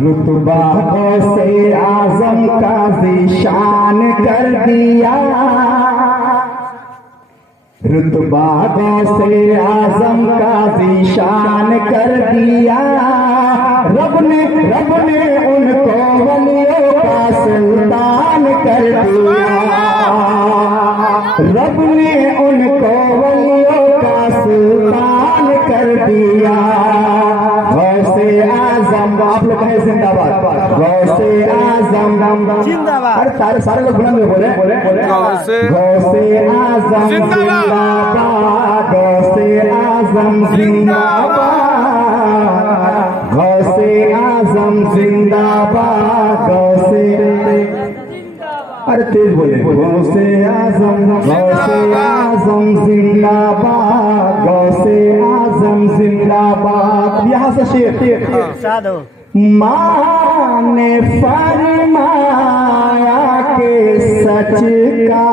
रुतबा गौसे आजम का ज़ीशान कर दिया। रुतबा गौसे आजम का ज़ीशान कर दिया। रब ने उनको वलियों का सुल्तान कर दिया। रब ने उनको वलियों का सुल्तान कर दिया। गौसे आजम, आप लोग कहें जिंदाबाद। गौसे आजम जिंदाबाद। अरे सारे लोग बुलंद में बोले गौसे आजम जिंदाबाद। गौसे आजम जिंदाबाद। गौसे आजम जिंदाबाद। गौसे, अरे तेज बोले। गौसे आजम जिंदाबाद। गौसे आजम जिंदाबाद। यहाँ से शेर साधो। माँ ने फरमाया के सच का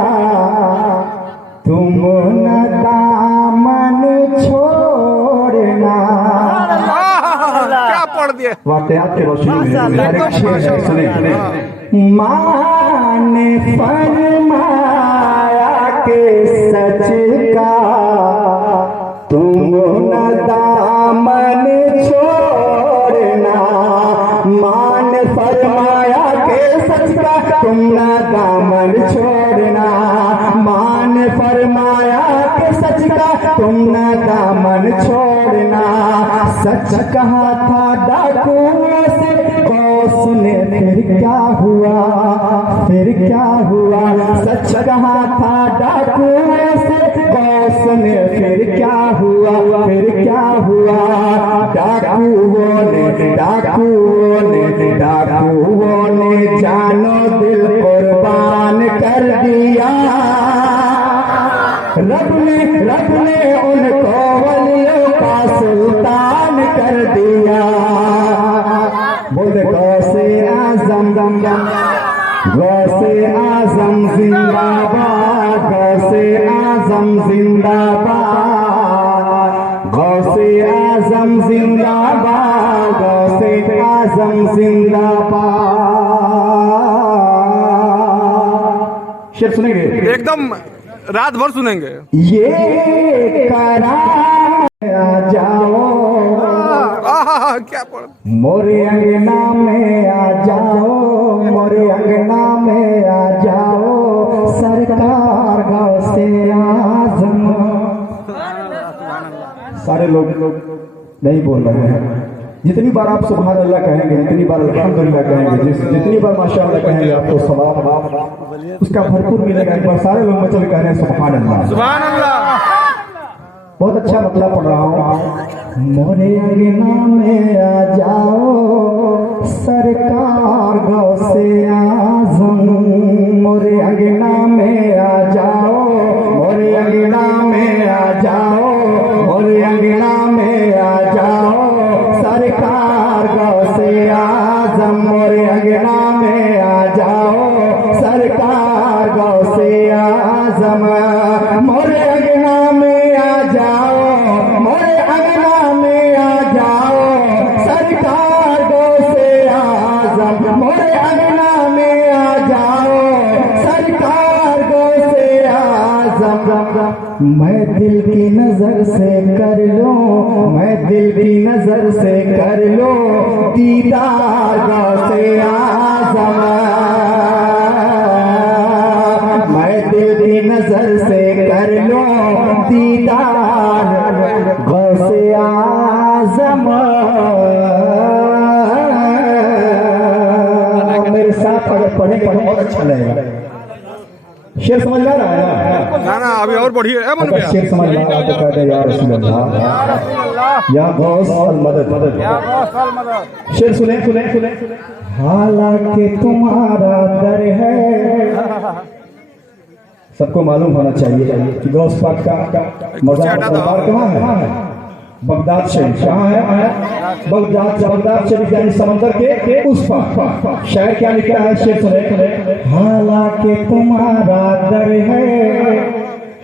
तुम न दामन छोड़ना। क्या पढ़ दिया वाकयात के रोशनी में सुने। माँ ने फरमाया के सच का तुम न दामन छोड़ना। माँ ने फरमाया के सच का तुम न दामन छोड़ना। माँ ने फरमाया के सच का तुम न दामन छोड़ना। सच कहा था डाकुओं से गौस ने, फिर क्या हुआ, फिर क्या हुआ। सच कहा था डाकुओं से गौस ने, फिर क्या हुआ, फिर क्या हुआ। डाकुओं ने जानो दिल कुर्बान कर दिया। रब ने उनको वलियों का सुल्तान कर दिया। बोले गौसे आजम जिंदाबाद। गौसे आजम जिंदाबाद। गौसे आजम जिंदाबाद। गौसे आजम जिंदाबाद। शेर सुनेंगे? एकदम रात भर सुनेंगे। ये कराम आ जाओ, क्या पढ़ मोरे अंगना में आ जाओ, मोरे अंगना में आ जाओ। सरकार गौसे आजम। सारे लोग नहीं बोल रहे हैं। जितनी बार आप सुभान अल्लाह कहेंगे, जितनी बार अल्हम्दुलिल्लाह कहेंगे, जितनी बार माशाअल्लाह कहेंगे, आपको सवाब उसका भरपूर मिलेगा। एक बार सारे लोग मचल कह रहे हैं सुभान अल्लाह। सुभान अल्लाह। बहुत अच्छा मतलब पढ़ रहा हूँ। मोरे अंगना में आ जाओ, सरकार गौसे आजम। मोरे अंगना में आ जाओ, मोरे अंगना में आ जाओ, मोरे अंगना में आ जाओ। सरकार गौसे आजम, मोरे अंगना में आ जाओ। सरकार गौसे आजम, मोरे अंगना में आ जाओ, मोरे अंगना में आ जाओ। सरकार गौसे आजम, मोरे अंगना में आ जाओ। सरकार गौसे आजम। मैं दिल की नजर से कर लो, मैं दिल की नजर से कर लो दीदार गौसे आजम। मैं दिल की नजर से कर लो दीदार गौसे आजम। मेरे साथ अगर पढ़े बहुत अच्छा लगेगा। शेर समझ आ रहा है ना? अभी और बढ़िए है मन गया। शेर समझ आ रहा तो कहते या रसूल अल्लाह, या गौस अल मदद। शेर सुने। हालांकि तुम्हारा दर है। सबको मालूम होना चाहिए कि गौस पाक का मज़ार कहाँ है? बगदाद शरीफ। कहाँ है? बगदाद शरीफ यानी समंदर के उस पार। शायर क्या लिखा है? शेर सुने। हालांकि तुम्हारा दर है,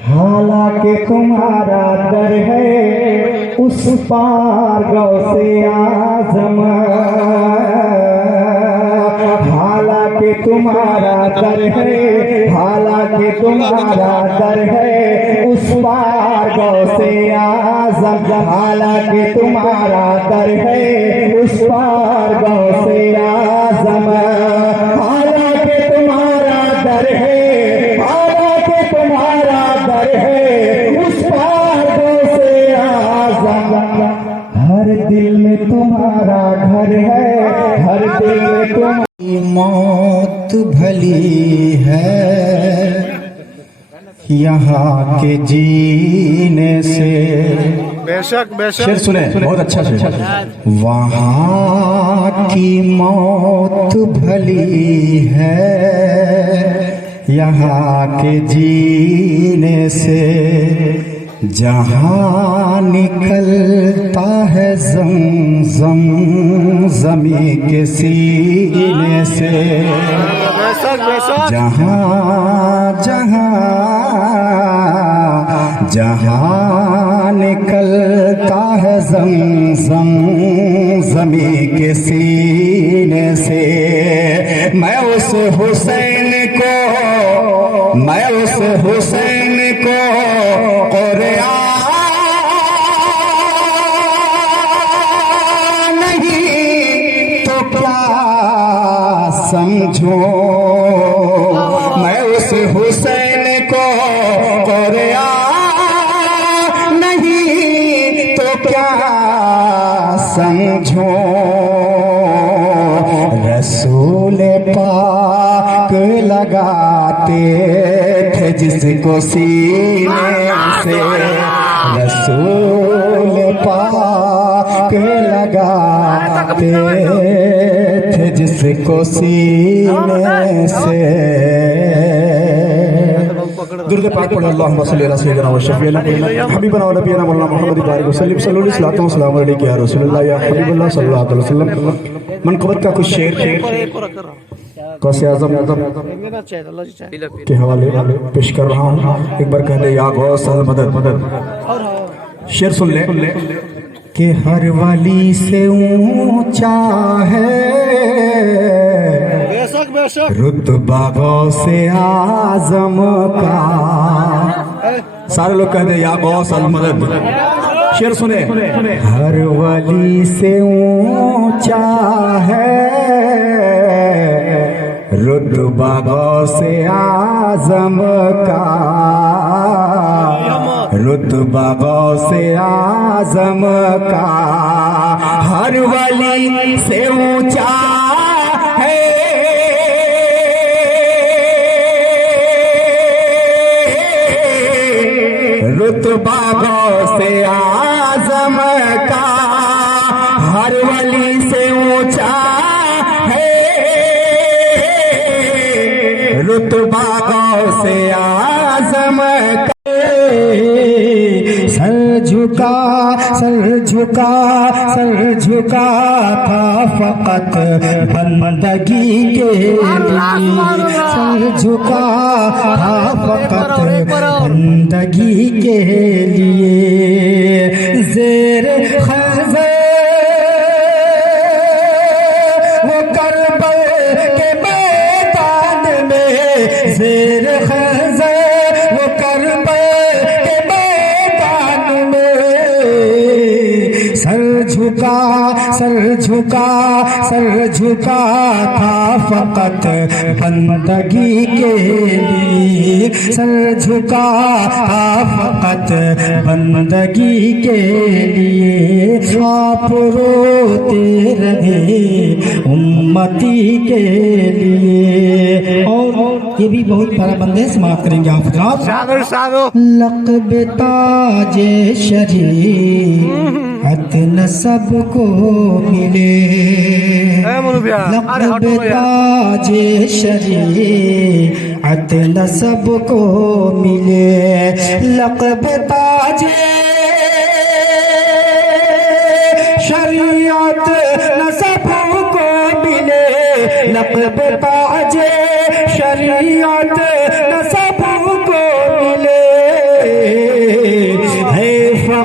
हालांकि तुम्हारा दर है उस पार गौसे आज़म, हालांकि तुम्हारा दर है, हालांकि तुम्हारा दर है उस पार गौसे आज़म, हालांकि तुम्हारा दर है उस पार गौसे आज़म, हालांकि तुम्हारा दर है, हालांकि तुम्हारा दर है उस पार गौसे आज़म, हर दिल में तुम्हारा घर है, हर दिल में तुम्हारी मौत भली है यहाँ के जीने से। बेशक बेशक शेर सुने, बहुत अच्छा शेर। वहाँ की मौत भली है यहाँ के जीने से, जहाँ निकलता है ज़म ज़मी के सीने से, बेशक बेशक जहाँ जहाँ जहाँ निकलता है ज़म ज़मी के सीने से, मैं उस हुसैन को, मैं उस हुसैन को नहीं तो क्या समझो, मैं उस हुसैन को कोरिया नहीं तो क्या समझो, रसूल पाक लगाते थे जिसको सीने से, रसूल पाक लगाते थे जिसको सीने से। दुर्द पाक पढ़े अल्लाहुम्मा सल्ली अला सय्यिदिना व शफीअना हबीबना व नबीना मौलाना मुहम्मद बारिक वसल्लम सल्लल्लाहु अलैहि वसल्लम या रसूलुल्लाह या हबीबल्लाह सल्लल्लाहु अलैहि वसल्लम। मनक़बत का कुछ शेर गौसे आज़म के हवाले पेश कर रहा हूँ। एक बार कह दे या गौस अल मदद। शेर सुन ले कि हर वली से ऊंचा है रुतबा गौसे आज़म का। सारे लोग कह दे या गौस अल मदद। शेर सुने, हर वली से ऊंचा है रुतबा गौसे आज़म का, रुतबा गौसे आज़म का, हर वली से ऊंचा है रुतबा गौसे आज़म का, हर वली से ऊंचा है रुतबा गौसे आज़म का। सर झुका सर झुका सर झुका था फकत बंदगी के लिए, सर झुका था फकत बंदगी के लिए, ज़ेर खज़े वो करबल के मैदान में, ज़ेर खज़े वो करबल के मैदान में, सर झुका सर झुका सर झुका था फकत बंदगी के लिए, सर झुका था फकत बंदगी के लिए। आप रोते रहे उम्मती के लिए। और ये भी बहुत प्यारा बंदे समाप्त करेंगे आप जनाब। लक़ब ताजे शरीअत न सबको मिले, लक़ब ताजे शरीअत न सबको मिले, लक़ब ताजे शरीअत न सबको मिले, लक़ब ताजे शरीअत न सबको मिले,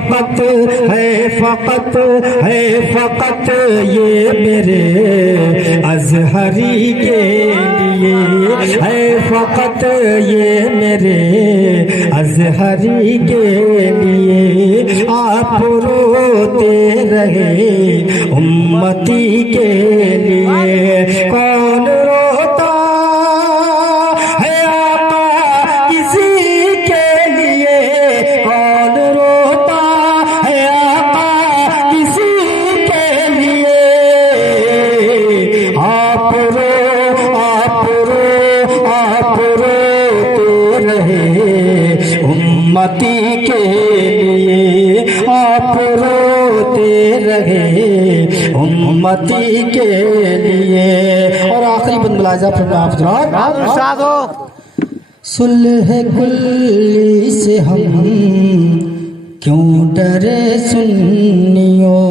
फकत है फकत ये मेरे अजहरी के लिए, है फकत ये मेरे अजहरी के लिए। आप रोते रहे उम्मती के लिए, कौन रोता है आका किसी के लिए, कौन रोता है आका किसी के लिए। आप रोते रहे उम्मती के लिए, आप रोते रहे उम्मती के लिए। और आखिरी बंद मुलाजा फरमा इरशाद हो। सुलह कुल्ली से हम क्यों डरे सुन्नियों,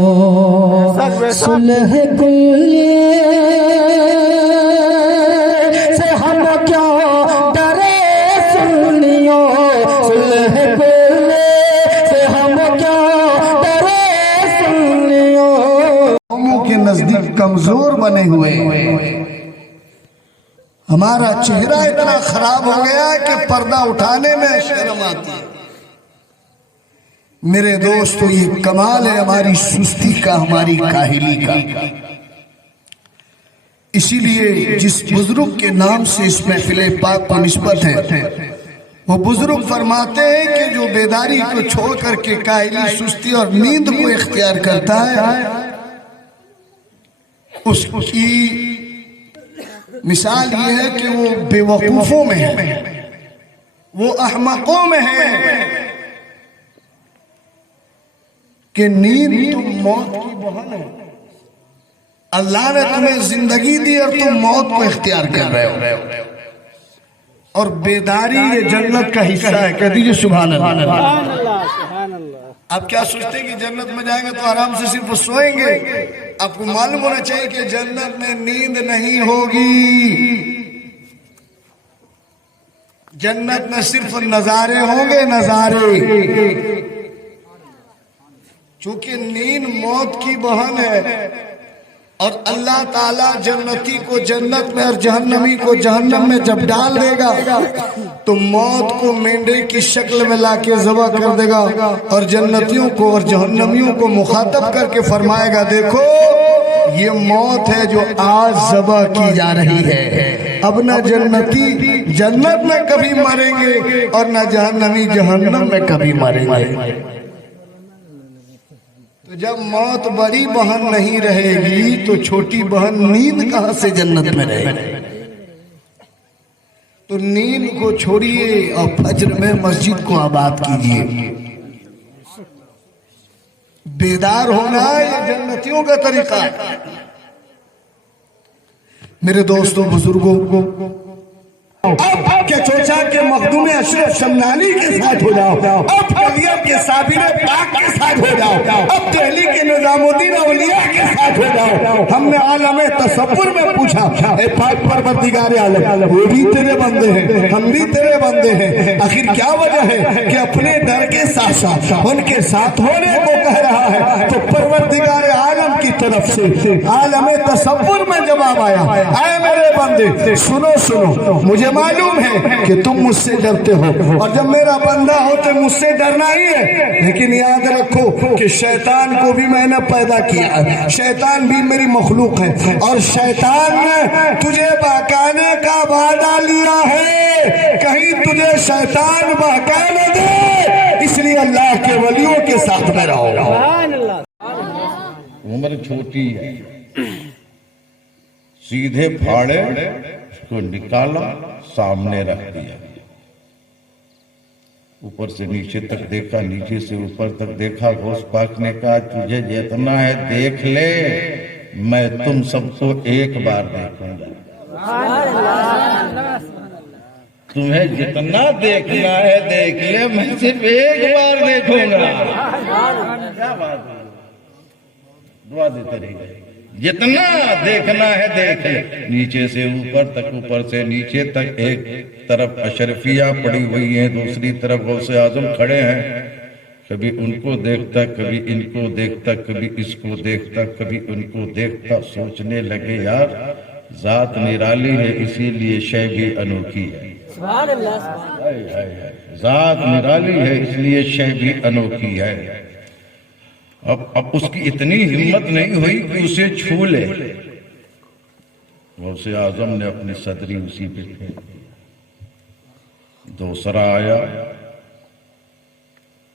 सुलह कुल्ली से हम क्यों डरे सुन्नियों, सुलह कुल्ली से हम क्यों डरे सुन्नियों। कौमों के नजदीक कमजोर बने हुए हमारा चेहरा इतना खराब हो गया है कि पर्दा उठाने में शर्म आती है। मेरे दोस्तों, ये कमाल है हमारी सुस्ती का, हमारी काहिली का। इसीलिए जिस बुजुर्ग के नाम से इस महफिल पाक को निस्बत है, वो बुजुर्ग फरमाते हैं कि जो बेदारी को छोड़ करके काहिली, सुस्ती और नींद को इख्तियार करता है, उसकी मिसाल ये है कि वो बेवकूफों में है, वो अहमकों में है। कि नींद तुम मौत की बहन है। अल्लाह ने तुम्हें जिंदगी दी और तुम मौत को इख्तियार कर रहे हो। और बेदारी ये जन्नत का हिस्सा है। कह दीजिए सुभान अल्लाह। आप क्या सोचते हैं कि जन्नत में जाएंगे तो आराम से सिर्फ सोएंगे? आपको मालूम होना चाहिए कि जन्नत में नींद नहीं होगी। जन्नत में सिर्फ नजारे होंगे, नजारे। चूंकि नींद मौत की बहन है और अल्लाह ताला जन्नती को जन्नत में और जहन्नमी को जहन्नम में जब डाल देगा तो मौत को मेंढे की शक्ल में लाके ज़बह कर देगा और जन्नतियों को और जहन्नमियों को मुखातब करके फरमाएगा, देखो ये मौत है जो आज ज़बह की जा रही है। अब न जन्नती जन्नत में कभी मरेंगे और न जहन्नमी जहन्नम में कभी मरेंगे। तो जब मौत बड़ी बहन नहीं रहेगी तो छोटी बहन नींद कहां से जन्नत में रहेगी? तो नींद को छोड़िए और फज्र में मस्जिद को आबाद कीजिए। बेदार होना ये जन्नतियों का तरीका है। मेरे दोस्तों, बुजुर्गों, अब के चोचा के मखदूम अशरफ शमनानी के साथ हो जाओ, अब कलियत के साबिर पाक के साथ हो जाओ, अब दिल्ली के निजामुद्दीन औलिया के साथ हो जाओ। हमने आलम तसव्वुर में पूछा, ए पाक परवरदिगार आलम, वो भी तेरे बंदे हैं, हम भी तेरे बंदे हैं, आखिर क्या वजह है कि अपने डर के साथ साथ उनके साथ होने को कह रहा है? तो परवरदिगार आलम की तरफ से आलम तसव्वुर में जवाब आया, आए मेरे बंदे सुनो सुनो, मुझे मालूम है कि तुम मुझसे डरते हो और जब मेरा बंदा हो तो मुझसे डरना ही है, लेकिन याद रखो कि शैतान को भी मैंने पैदा किया है, शैतान भी मेरी मखलूक है और शैतान ने तुझे बहकाने का वादा लिया है, कहीं तुझे शैतान बहका न दे, इसलिए अल्लाह के वलियों के साथ में रहो। उम्र छोटी है, सीधे फाड़े उसको निकाला, सामने रख दिया, ऊपर से नीचे तक देखा, नीचे से ऊपर तक देखा। गौस पाक ने कहा, तुझे जितना है देख ले, मैं तुम सबको एक बार देखूंगा। तुम्हें जितना देखना है देख ले, मैं सिर्फ एक बार देखूंगा। क्या बात है, दुआ देते रहिए। जितना देखना है देख ले, नीचे से ऊपर तक, ऊपर से नीचे तक। एक तरफ अशरफिया पड़ी हुई है, दूसरी तरफ गौसे आजम खड़े हैं। कभी उनको देखता, कभी इनको देखता, कभी इसको देखता, कभी उनको देखता, सोचने लगे यार जात निराली है इसीलिए शय भी अनोखी है। सुभान अल्लाह, हाय हाय हाय, जात निराली है इसलिए शय भी अनोखी है। अब उसकी इतनी हिम्मत नहीं हुई कि उसे छू ले। गौसे आजम ने अपनी सदरी उसी पे फेंक दी। दूसरा आया,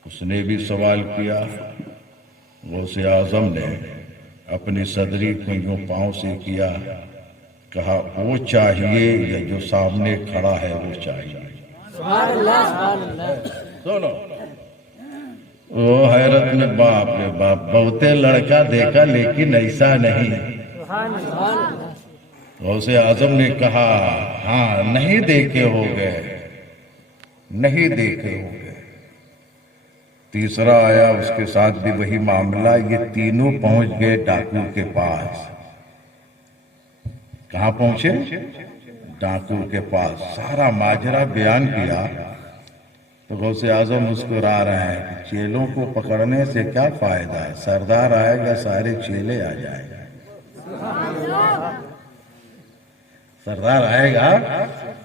उसने भी सवाल किया। गौसे आजम ने अपनी सदरी को यूं पांव से किया, कहा वो चाहिए या जो सामने खड़ा है वो चाहिए। सुभान अल्लाह, सुभान अल्लाह। सुनो, वो हैरत में बाप रे बाप, बहुते लड़का देखा लेकिन ऐसा नहीं। सुभान अल्लाह। गौसे आजम ने कहा हाँ नहीं देखे हो गए, नहीं देखे हो गए। तीसरा आया, उसके साथ भी वही मामला। ये तीनों पहुंच गए डाकू के पास। कहां पहुंचे? डाकू के पास। सारा माजरा बयान किया तो गौसे आजम मुस्कुरा रहे हैं कि चेलों को पकड़ने से क्या फायदा है, सरदार आएगा सारे चेले आ जाएंगे। सरदार आएगा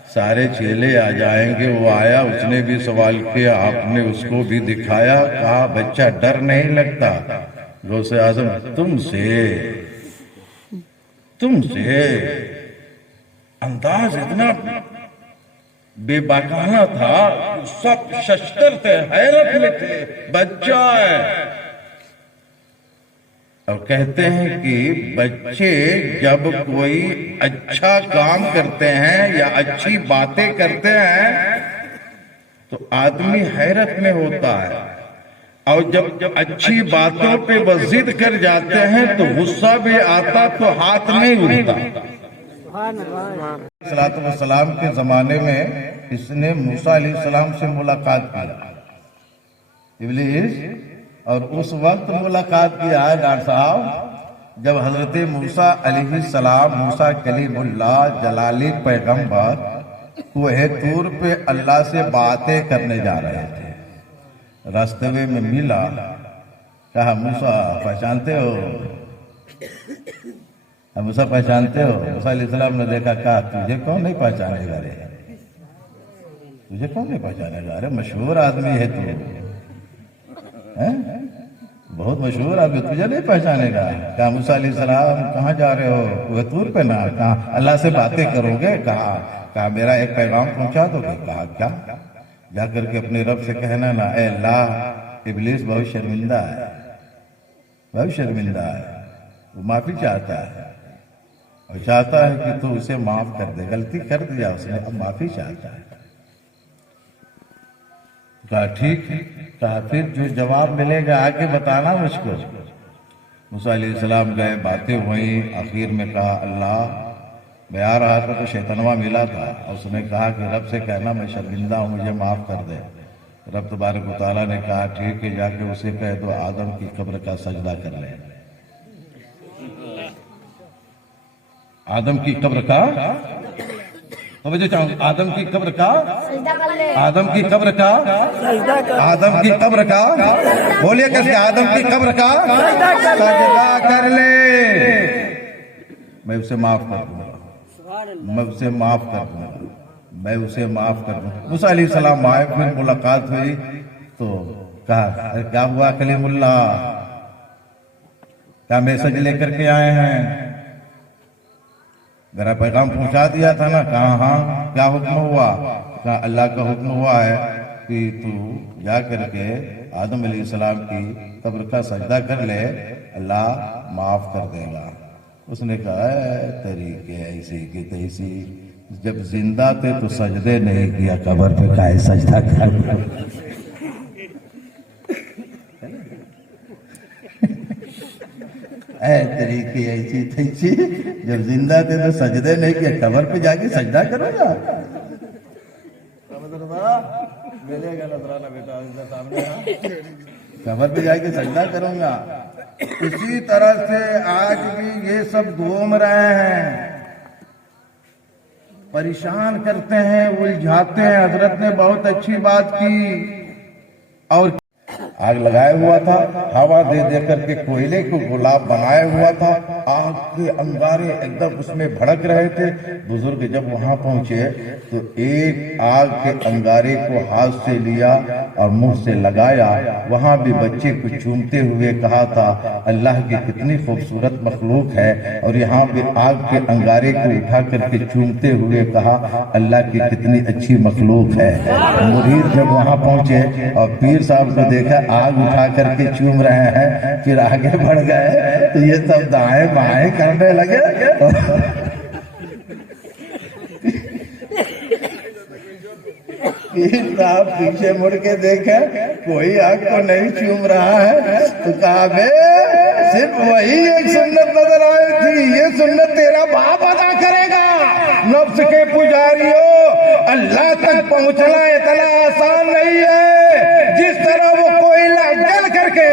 सारे चेले आ जाएंगे। वो आया, उसने भी सवाल किया, आपने उसको भी दिखाया, कहा बच्चा डर नहीं लगता? गौसे आजम तुमसे अंदाज इतना बेबाकाना था, सब शस्त्र थे, हैरत में थे, बच्चा है। और कहते हैं कि बच्चे जब कोई अच्छा काम करते हैं या अच्छी बातें करते हैं तो आदमी हैरत में होता है, और जब अच्छी बातों पे वो जिद कर जाते हैं तो गुस्सा भी आता, तो हाथ नहीं उठता। सलाम के जमाने में इसने मूसा अलैहिस्सलाम से मुलाकात की, इब्लीस, और उस वक्त मुलाकात किया है डॉक्टर साहब जब हजरत मूसा अलैहिस्सलाम, मूसा कलीमुल्लाह जलाली पैगंबर कोहे तूर पे अल्लाह से बातें करने जा रहे थे। रास्ते में मिला, कहा मूसा पहचानते हो? मूसा पहचानते हो? मूसा अलैहिस्सलाम ने देखा, कहा तुझे कौन नहीं पहचानेगा रे, तुझे कौन नहीं पहचानेगा, अरे मशहूर आदमी है तू, हैं? बहुत मशहूर आदमी, तुझे नहीं पहचानेगा। कहा मूसा अलैहिस्सलाम कहाँ जा रहे हो? वह तूर पे ना। कहा अल्लाह से बातें करोगे? कहा मेरा एक पैगाम पहुंचा दोगे? कहा क्या? जाकर के अपने रब से कहना ना, ए अल्लाह इब्लीस बहुत शर्मिंदा है, बहुत शर्मिंदा है, वो माफी चाहता है और चाहता है कि तू उसे माफ कर दे, गलती कर दिया उसने, अब माफी चाहता है। कहा ठीक है। कहा फिर जो जवाब मिलेगा आगे बताना मुझको। मूसा अलैहिस्सलाम गए, बातें हुई, आखिर में कहा अल्लाह मैं आ रहा था तो शैतानवा मिला था, और उसने कहा कि रब से कहना मैं शर्मिंदा हूँ, मुझे माफ कर दे। रब तबारक व तआला ने कहा ठीक है, जाके उसे कह दो आदम की कब्र का सजदा कर ले। आदम की कब्र का, आदम की कब्र का, आदम की कब्र का, आदम की कब्र का, बोलिए कैसे? आदम की कब्र का सजदा कर ले, मैं उसे माफ कर दूंगा, मैं उसे माफ कर दूंगा, मैं उसे माफ कर दूंगा। मूसा अलैहिस्सलाम आए, फिर मुलाकात हुई तो कहा क्या हुआ कलीमुल्लाह, क्या मैसेज लेकर के आए हैं? जरा पैगाम पहुंचा दिया था ना। कहा हाँ, क्या हुक्म हुआ? कहा अल्लाह का हुक्म हुआ है कि तू जा करके आदम अलैहिस्सलाम की कब्र का सजदा कर ले, अल्लाह माफ कर देगा। उसने कहा तरीके ऐसी की तैसी, जब जिंदा थे तो सजदे नहीं किया, कब्र पे काहे सजदा कर? तरीके ऐसी तैसी, जब जिंदा थे तो सजदे नहीं किया, कब्र पे जाके सजदा करोगा? कब्र पे जाके सजदा करूंगा। इसी तरह से आज भी ये सब घूम रहे हैं, परेशान करते हैं, उलझाते हैं। हजरत ने बहुत अच्छी बात की। और आग लगाया हुआ था, हवा दे दे करके कोयले को गुलाब बनाया हुआ था। आग के अंगारे एकदम उसमें भड़क रहे थे। बुजुर्ग जब वहां पहुंचे तो एक आग के अंगारे को हाथ से लिया और मुंह से लगाया। वहां भी बच्चे को चूमते हुए कहा था, अल्लाह की कितनी खूबसूरत मखलूक है। और यहाँ भी आग के अंगारे को उठा करके चूमते हुए कहा, अल्लाह की कितनी अच्छी मखलूक है। मुरीद जब वहां पहुंचे और पीर साहब को देखा आग उठा करके चूम रहे हैं, फिर आगे बढ़ गए तो ये सब दाएं बाएं करने लगे। पीर साहब पीछे मुड़ के देखे कोई आग को नहीं चूम रहा है तो कहा, बे सिर्फ वही एक सुन्नत नजर आई थी, ये सुन्नत तेरा बाप अदा करेगा। नफ्स के पुजारियों, अल्लाह तक पहुंचना इतना आसान नहीं है। जिस तरह वो कोयला जल करके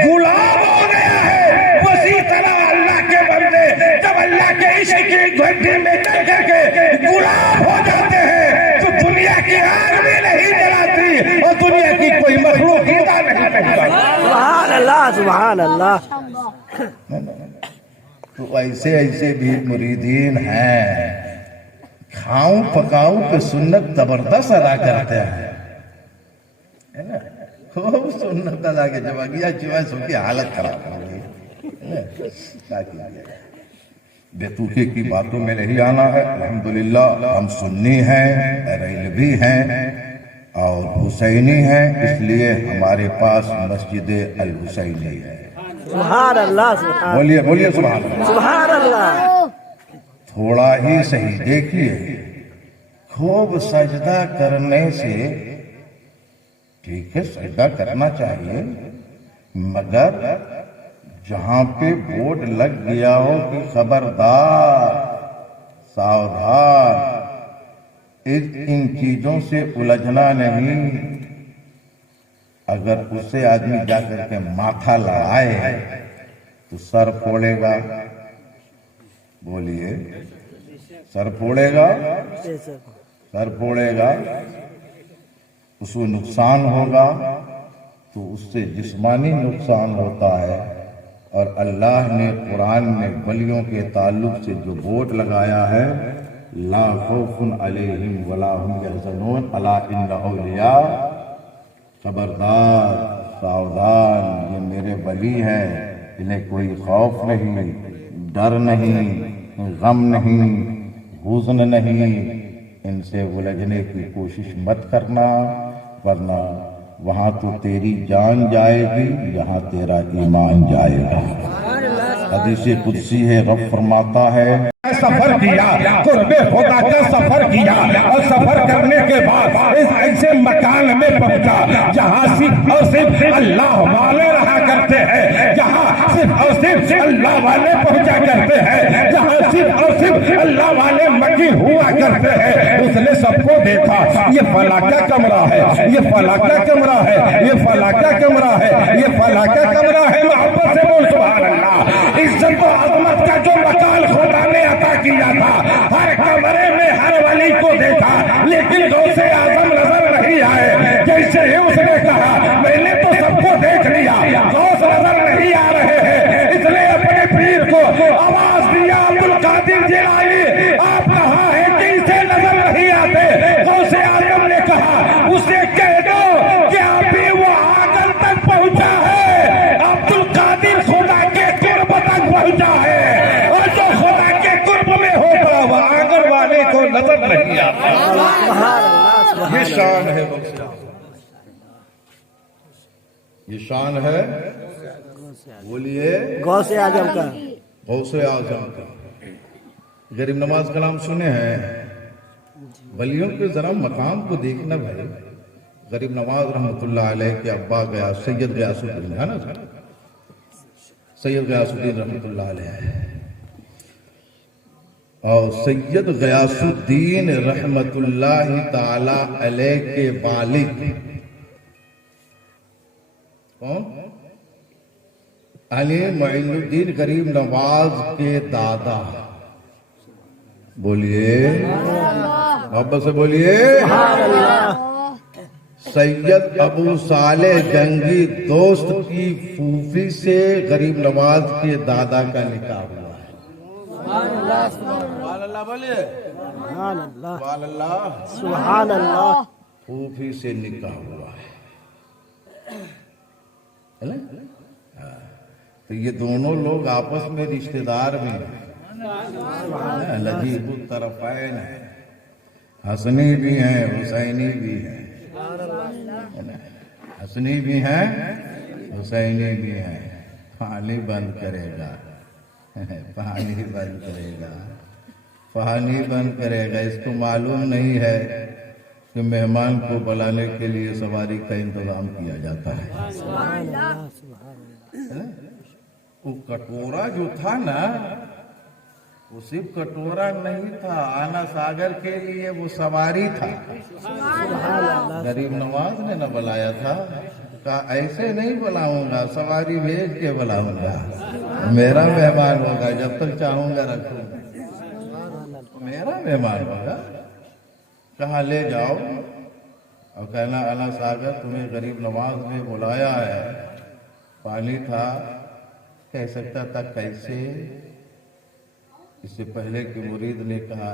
गुलाब हो गया है, उसी तरह अल्लाह के बंदे जब अल्लाह के इश्क की घंटी में जल करके गुलाब हो जाते हैं तो दुनिया की आग भी नहीं जलाती और दुनिया की कोई मखलूक ही नहीं। सुभान अल्लाह, सुभान अल्लाह। तो ऐसे ऐसे भी मुरीदीन हैं, खाऊं पकाऊं पे सुन्नत जबरदस्त अदा करते हैं, है ना। खूब सुन्नत अदा के जब अगिया चुआ सबकी हालत खराब हो गई। बेतुके की बातों में नहीं आना है। अल्हम्दुलिल्लाह हम सुन्नी हैं, रेलवी हैं और हुसैनी हैं, इसलिए हमारे पास मस्जिद अल हुसैनी है। सुभान अल्लाह, सुभान बोलिए बोलिए सुभान अल्लाह। सुभान अल्लाह। थोड़ा ही सही देखिए, खूब सजदा करने से ठीक है, सजदा करना चाहिए, मगर जहां पे बोर्ड लग गया हो कि खबरदार सावधान, इन चीजों से उलझना नहीं। अगर उससे आदमी जाकर के माथा लगाए तो सर फोड़ेगा। बोलिए, सर फोड़ेगा, सर फोड़ेगा, उसको नुकसान होगा, तो उससे जिस्मानी नुकसान होता है। और अल्लाह ने कुरान में वलियों के ताल्लुक से जो बोर्ड लगाया है, ला खौफुन अलैहिम वला हुम यहज़नून अला इन्ना औलिया, खबरदार सावधान, ये मेरे वली हैं, इन्हें कोई खौफ नहीं, डर नहीं, गम नहीं, हुज़्न नहीं। इनसे उलझने की कोशिश मत करना, वरना वहां तो तेरी जान जाएगी, यहाँ तेरा ईमान जाएगा। हदीस कुदसी है, रब फरमाता है, सफर किया, कुर्बे खुदा का सफर किया और सफर करने के बाद इस ऐसे मकान में पहुंचा जहाँ सिर्फ और सिर्फ अल्लाह वाले रहा करते हैं, जहाँ सिर्फ और सिर्फ अल्लाह वाले पहुंचा करते हैं, जहाँ सिर्फ और सिर्फ अल्लाह वाले मकी हुआ करते हैं। उसने सबको देखा, ये फला का कमरा है, ये फला का कमरा है, ये फला का कमरा है, ये फला का कमरा है। मोहब्बत से बोल सुभान अल्लाह। इज्जत और अजमत का जो मकान खुदा ने अता किया था, हर कमरे में हर वली को देखा, लेकिन गौसे आजम नजर नहीं आए। जैसे ही उसने कहा, मैंने तो सबको देख लिया, गौस नजर नहीं आ रहे हैं, इसलिए अपने पीर को आवाज दिया, अब्दुल कादिर जिलानी आप कहाँ हैं कि इसे नजर नहीं आते। गौसे आजम ने कहा, उसे कह दो कि अभी वो आंगन तक पहुंचा है, अब्दुल कादिर खुदा के कुर्ब तक पहुंचा है, और जो खुदा के कुर्ब में होता वह आंगन वाले को नजर नहीं आता। ये शान है, ये शान है। बोलिए, गौसे आजम का, गौसे आजम का। गरीब नवाज कलाम सुने हैं, वलियों के जरा मकाम को देखना भाई। गरीब नवाज रहमतुल्लाह अलैह के अब्बा गया सैयद गयासुद्दीन, है ना, सैयद गयासुद्दीन रहमतुल्लाह अलैह, और सैयद गयासुद्दीन रहमतुल्लाह ताला अलैह के वालिद कौन? अली मोइनुद्दीन गरीब नवाज के दादा। बोलिए, मोहब्बत से बोलिए। सैयद अबू साले जंगी दोस्त की फूफी से गरीब नवाज के दादा का निकाह हुआ है। अल्लाह बोलिए सुभान अल्लाह अल्लाह। सुभान अल्लाह। फूफी से निकाह हुआ है ना? हाँ। तो ये दोनों लोग आपस में रिश्तेदार भी हैं, लजीबुत तरफ़ैन है, हसनी भी हैं हुसैनी भी हैं, हसनी भी हैं हुसैनी भी हैं। पानी बंद करेगा, पानी बंद करेगा, पानी बंद करेगा। इसको मालूम नहीं है कि मेहमान को बुलाने के लिए सवारी का इंतजाम किया जाता है। वो कटोरा जो था ना, वो सिर्फ कटोरा नहीं था, आना सागर के लिए वो सवारी था। गरीब नवाज ने न बुलाया था, कहा ऐसे नहीं बुलाऊंगा, सवारी भेज के बुलाऊंगा, मेरा मेहमान होगा, जब तक चाहूंगा रखूंगा, मेरा मेहमान होगा। कहा ले जाओ और कहना आना सागर तुम्हें गरीब नवाज ने बुलाया है। पानी था, कह सकता था कैसे। इससे पहले कि मुरीद ने कहा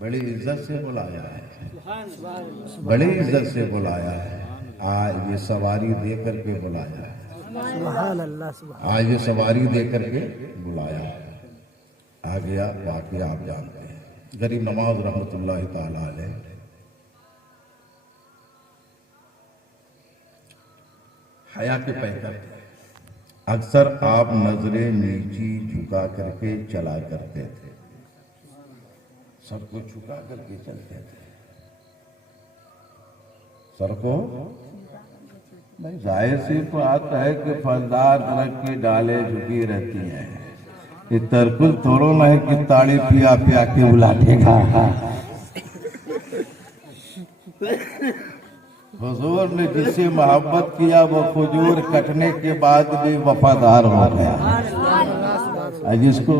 बड़ी इज्जत से बुलाया है, बड़ी इज्जत से बुलाया है, आज ये सवारी दे करके बुलाया है, सुभान अल्लाह सुभान। आज ये सवारी दे करके बुलाया है। आ गया वाकया आप जानते हैं। गरीब नवाज रहमतुल्लाहि ताला अलैह हया के पैकर थे। अक्सर आप नजरें नीची झुका करके चला करते थे, सर को झुका करके चलते थे। सर को नहीं, जाहिर सी बात है कि फलदार दरख्त की डालें झुकी रहती हैं। ये तरकुल थोड़ो ना है कि ताड़ी पिया पिया के उलाटेगा। हुजूर ने जिससे मोहब्बत किया वो खजूर कटने के बाद भी वफादार हो गया। जिसको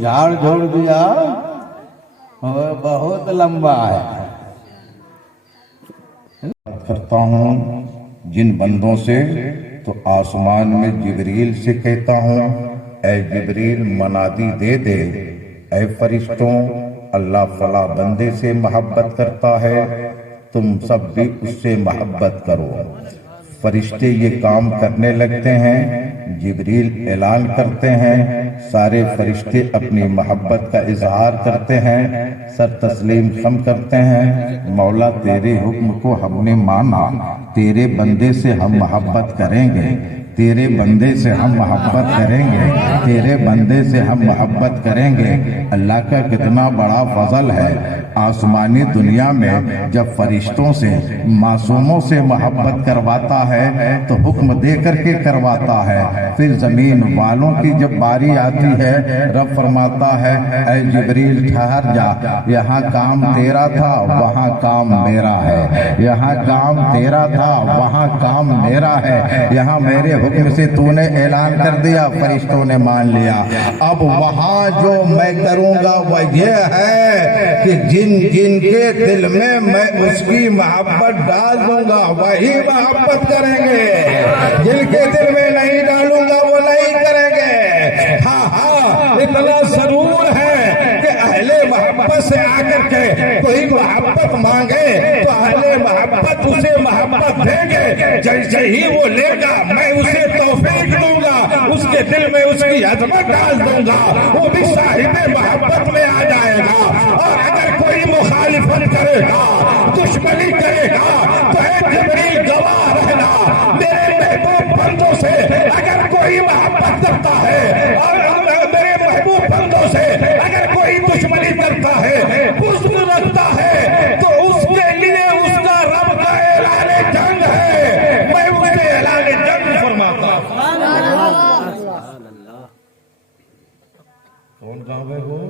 झाड़ झोड़ दिया वो बहुत लंबा है। करता हूँ जिन बंदों से तो आसमान में जिब्रील से कहता हूँ, ऐ जिब्रील मनादी दे दे, ऐ फरिश्तों अल्लाह फला बंदे से मोहब्बत करता है, तुम सब भी उससे मोहब्बत करो। फरिश्ते ये काम करने लगते हैं, जिब्रील ऐलान करते हैं, सारे फरिश्ते अपनी मोहब्बत का इजहार करते हैं, सर तस्लीम खम करते हैं। मौला तेरे हुक्म को हमने माना, तेरे बंदे से हम मोहब्बत करेंगे, तेरे बंदे से हम मोहब्बत करेंगे, तेरे बंदे से हम मोहब्बत करेंगे। अल्लाह का कितना बड़ा फजल है। आसमानी दुनिया में जब फरिश्तों से मासूमों से मोहब्बत करवाता है तो हुक्म दे करके करवाता है। फिर जमीन वालों की जब बारी आती है, रब फरमाता है, ऐ जिब्रील ठहर जा, यहाँ काम तेरा था वहाँ काम मेरा है, यहाँ काम तेरा था वहाँ काम मेरा है। यहाँ मेरे हुक्म से तूने ऐलान कर दिया, फरिश्तों ने मान लिया। अब वहाँ जो मैं करूँगा वह ये है कि जिन जिनके दिल में मैं उसकी मोहब्बत डाल दूंगा वही मोहब्बत करेंगे, जिनके दिल में नहीं डालूंगा वो नहीं करेंगे। हाँ हाँ, इतना जरूर है कि अहले मोहब्बत से आकर के कोई मोहब्बत मांगे तो अहले मोहब्बत उसे मोहब्बत देंगे। जैसे ही वो लेगा मैं उसे तौफीक दूंगा, उसके दिल में उसकी अजमत डाल दूंगा, वो भी साहिबे मोहब्बत में आ जाएगा। और अगर कोई मुखालिफत करेगा, दुश्मनी करेगा तो ऐ जिब्रील गवाह रहना, मेरे महबूब बंदों से अगर कोई मोहब्बत करता है और मेरे महबूब बंदों से अगर कोई दुश्मनी करता है, बुग़्ज़ रखता है, तो उसके लिए उसका रब का ऐलान जंग है। मैं उसे ऐलान जंग फरमाता। कौन गाँव है वो?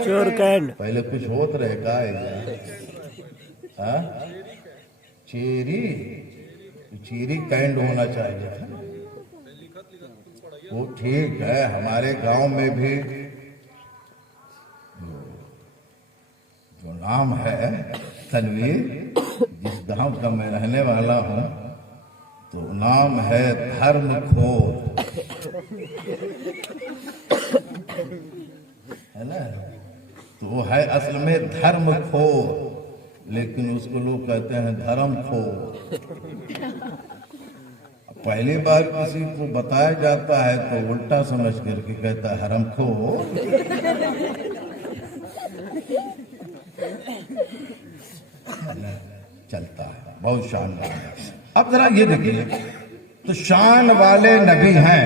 चोरकैंड। पहले कुछ होत रहे का चेरी चेरी कैंड होना चाहिए था। वो ठीक है, हमारे गांव में भी जो नाम है तनवीर, जिस गांव का मैं रहने वाला हूं तो नाम है धर्मखोर, है ना। तो वो है असल में धर्मखोर, लेकिन उसको लोग कहते हैं धर्मखोर। पहली बार किसी को बताया जाता है तो उल्टा समझ करके कहता है हरमखोर। चलता है, बहुत शानदार है। अब जरा ये देखिए, तो शान वाले नबी हैं,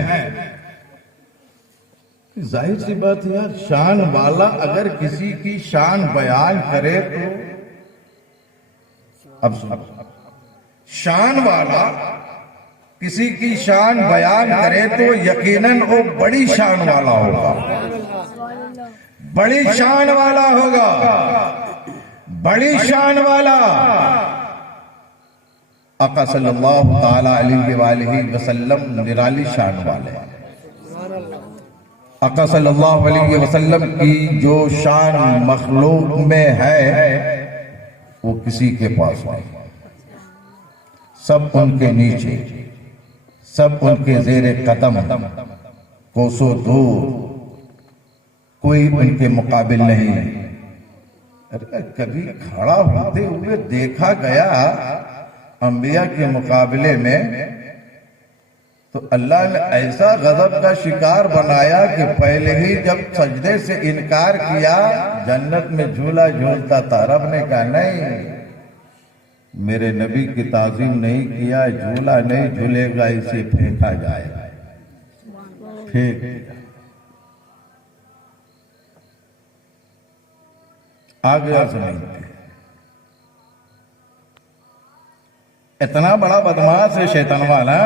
जाहिर सी बात है यार, शान वाला अगर किसी की शान बयान करे तो अब शान वाला किसी की शान बयान करे तो यकीनन वो बड़ी शान वाला होगा, बड़ी शान वाला होगा, बड़ी शान वाला। आका सल्लल्लाहु ताला अलैहि वसल्लम निराली शान वाले। आका सल्लल्लाहु अलैहि वसल्लम की जो शान मखलूक में है वो किसी के पास नहीं, सब उनके नीचे, सब उनके जेरे कदम, कोसों दूर, कोई उनके मुकाबिल नहीं। अरे कभी खड़ा होते हुए देखा गया अंबिया के मुकाबले में तो अल्लाह ने ऐसा गजब का शिकार बनाया कि पहले ही जब सजदे से इनकार किया, जन्नत में झूला झूलता था, रब ने कहा नहीं, मेरे नबी की ताजीम नहीं किया, झूला नहीं झूलेगा, इसे फेंका जाएगा। फेंक आ गया जमीन पे। इतना बड़ा बदमाश है शैतान वाला।